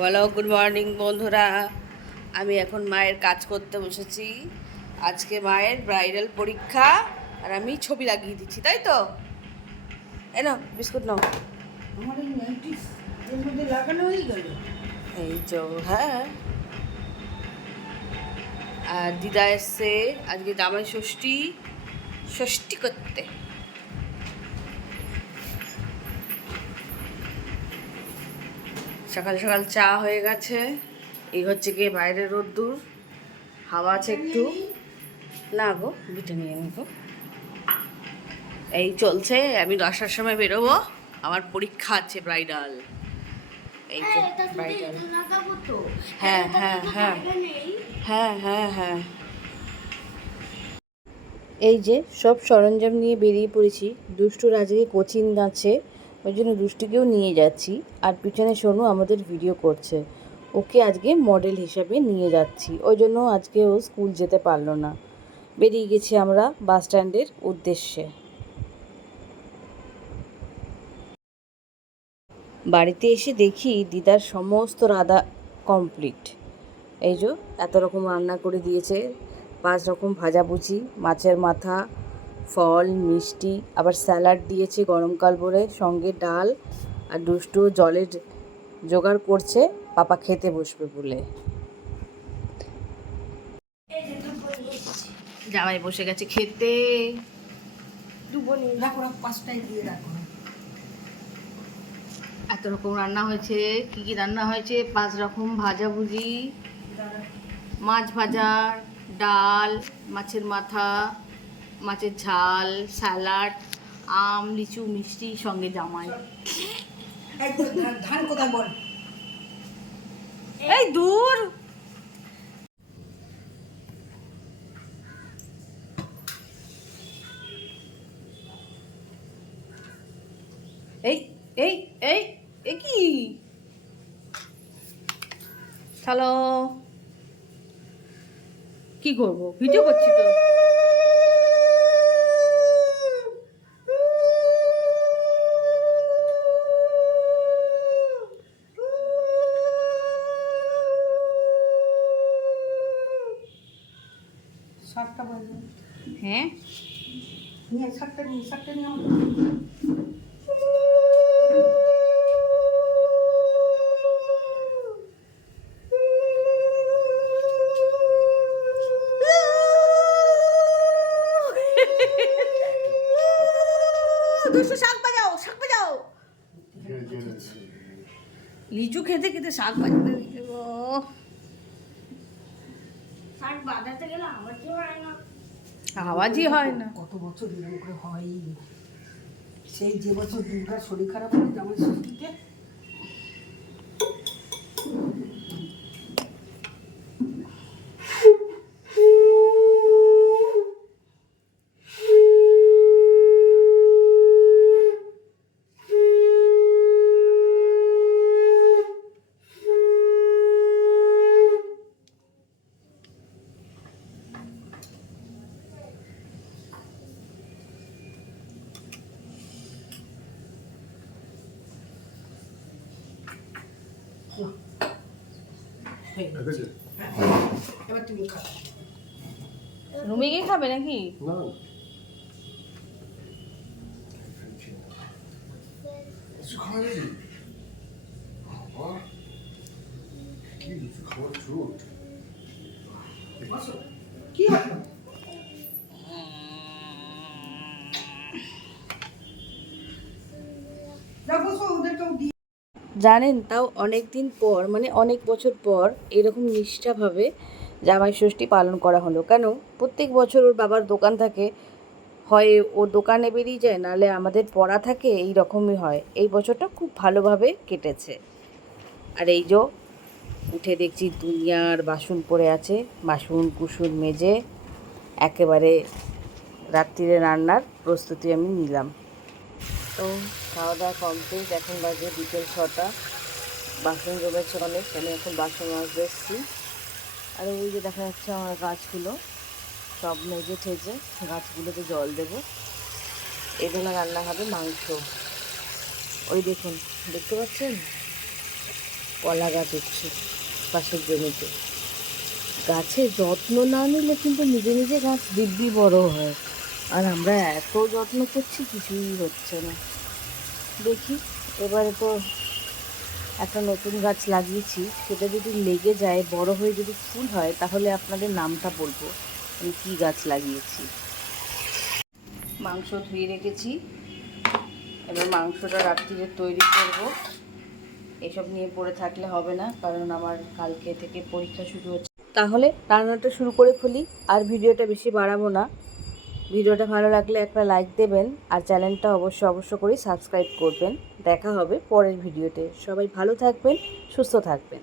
বলো good morning বন্ধুরা। আমি এখন মায়ের কাজ করতে বসেছি। আজকে মায়ের ব্রাইডাল পরীক্ষা আর আমি ছবি লাগিয়ে দিচ্ছি তাই তো? এ নাও বিস্কুট নাও। আমার এই নাইটি এর মধ্যে লাগানো হয়ে গেল। এই তো হ্যাঁ। আর দিদা এসছে আজকে জামাই ষষ্ঠী ষষ্ঠী করতে। সকাল সকাল চা হয়ে গেছে। এই হচ্ছে গিয়ে বাইরের রোদ্দুর। হাওয়া আছে একটু। না গো বিটে নিয়ে নেব। এই চলছে আমি দশটার সময় বেরোবো। আমার পরীক্ষা আছে ব্রাইডাল এই যে ব্রাইডাল হ্যাঁ হ্যাঁ হ্যাঁ। হ্যাঁ হ্যাঁ হ্যাঁ। এই যে সব সরঞ্জাম নিয়ে বেরিয়ে পড়েছি। দুষ্টুর আজকে কোচিং আছে। ওই জন্য দুষ্টুকেও নিয়ে যাচ্ছি। আর পিছনে সোনু আমাদের ভিডিও করছে। ওকে আজকে মডেল হিসাবে নিয়ে যাচ্ছি। ওই জন্য আজকে ও স্কুল যেতে পারল না। বেরিয়ে গেছি আমরা বাস স্ট্যান্ডের উদ্দেশ্যে। বাড়িতে এসে দেখি দিদার সমস্ত রাধা কমপ্লিট এই যে, এত রকম রান্না করে দিয়েছে। পাঁচ রকম ভাজাভুজি, মাছের মাথা ফল মিষ্টি আবার স্যালাড দিয়েছে গরমকাল বলে সঙ্গে ডাল আর দুষ্টু জলের জোগাড় করছে পাপা খেতে বসবে বলে। জামাই বসে গেছে খেতে। এত রকম রান্না হয়েছে কি কি রান্না হয়েছে? পাঁচ রকম ভাজাভুজি মাছ ভাজা ডাল মাছের মাথা মাছের ঝাল স্যালাড আম লিচু মিষ্টি সঙ্গে জামাই। ধান কোথায় বল? এই দূর! এই এই এই এ কি? হ্যালো কি করব? ভিডিও করছি তো। শার্টটা বল হ্যাঁ? নিয়ে শার্টটা নিয়ে শার্টটা নিয়ে দুশো শাক বাজাও শাক বাজাও। লিচু খেতে খেতে শাক বাজাতে দিতে গো আওয়াজই হয় না কত বছর এরকম করে হয়ই না। সেই যে বছর দিনটা শরীর খারাপ হয়েছে আমার ষষ্ঠীতে হয়ে গেছে। এবার তুমি খাও। রুমে গিয়ে খাবে নাকি? না। কি জানেন, তাও অনেক দিন পর মানে অনেক বছর পর এরকম নিষ্ঠাভাবে জামাই ষষ্ঠী পালন করা হলো। কেন? প্রত্যেক বছর ওর বাবার দোকান থাকে। হয় ও দোকানে বেরিয়ে যায় নাহলে আমাদের পড়া থাকে, এই রকমই হয়। এই বছরটা খুব ভালোভাবে কেটেছে। আর এই যে উঠে দেখছি দুনিয়ার বাসন পড়ে আছে, বাসন কুসুন মেজে একেবারে রাত্রিরে রান্নার প্রস্তুতি আমি নিলাম। তো খাওয়া দাওয়া কমপ্লিট এখন বাজে বিকেল ছটা। বাসন জমেছে অনেক আমি এখন বাসন মাজতে এসেছি আর ওই যে দেখা যাচ্ছে আমার গাছগুলো, সব মেজে ঠেজে গাছগুলোতে জল দেবো। এগুলো রান্না হবে মাংস। ওই দেখুন, দেখতে পাচ্ছেন? কলা গাছ হচ্ছে পাশের জমিতে। গাছে যত্ন না নিলে কিন্তু নিজে নিজে গাছ দিব্যি বড় হয়। আর আমরা এত যত্ন করছি, কিছুই হচ্ছে না। দেখি। এবারে তো একটা নতুন গাছ লাগিয়েছি। সেটা যদি লেগে যায়, বড় হয়ে যদি ফুল হয়, তাহলে আপনাদের নামটা বলব। আমি কী গাছ লাগিয়েছি। মাংস ধুয়ে রেখেছি। এবার মাংসটা রাত্রিরে তৈরি করব। এসব নিয়ে পড়ে থাকলে হবে না, কারণ আমার কালকে থেকে পরীক্ষা শুরু হচ্ছে। তাহলে রান্নাটা শুরু করে ফেলি। আর ভিডিওটা বেশি বাড়াবো না। ভিডিওটা ভালো লাগলে একটা লাইক দেবেন আর চ্যানেলটা অবশ্য অবশ্য করে সাবস্ক্রাইব করবেন। দেখা হবে পরের ভিডিওতে। সবাই ভালো থাকবেন, সুস্থ থাকবেন।